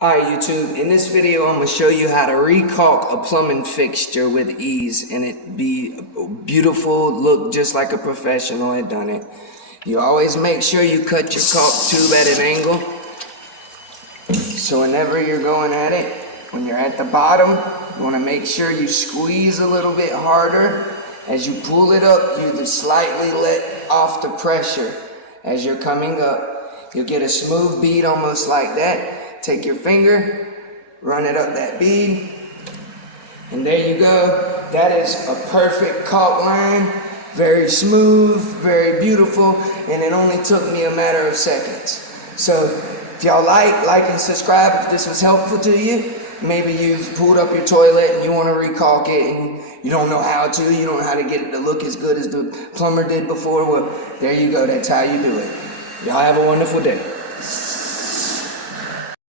Alright YouTube, in this video I'm going to show you how to recalk a plumbing fixture with ease and it be beautiful, look just like a professional had done it. You always make sure you cut your caulk tube at an angle. So whenever you're going at it, when you're at the bottom, you want to make sure you squeeze a little bit harder. As you pull it up, you slightly let off the pressure. As you're coming up, you'll get a smooth bead almost like that. Take your finger, run it up that bead, and there you go. That is a perfect caulk line. Very smooth, very beautiful, and it only took me a matter of seconds. So if y'all like and subscribe if this was helpful to you. Maybe you've pulled up your toilet and you want to recalk it and you don't know how to, you don't know how to get it to look as good as the plumber did before. Well, there you go, that's how you do it. Y'all have a wonderful day.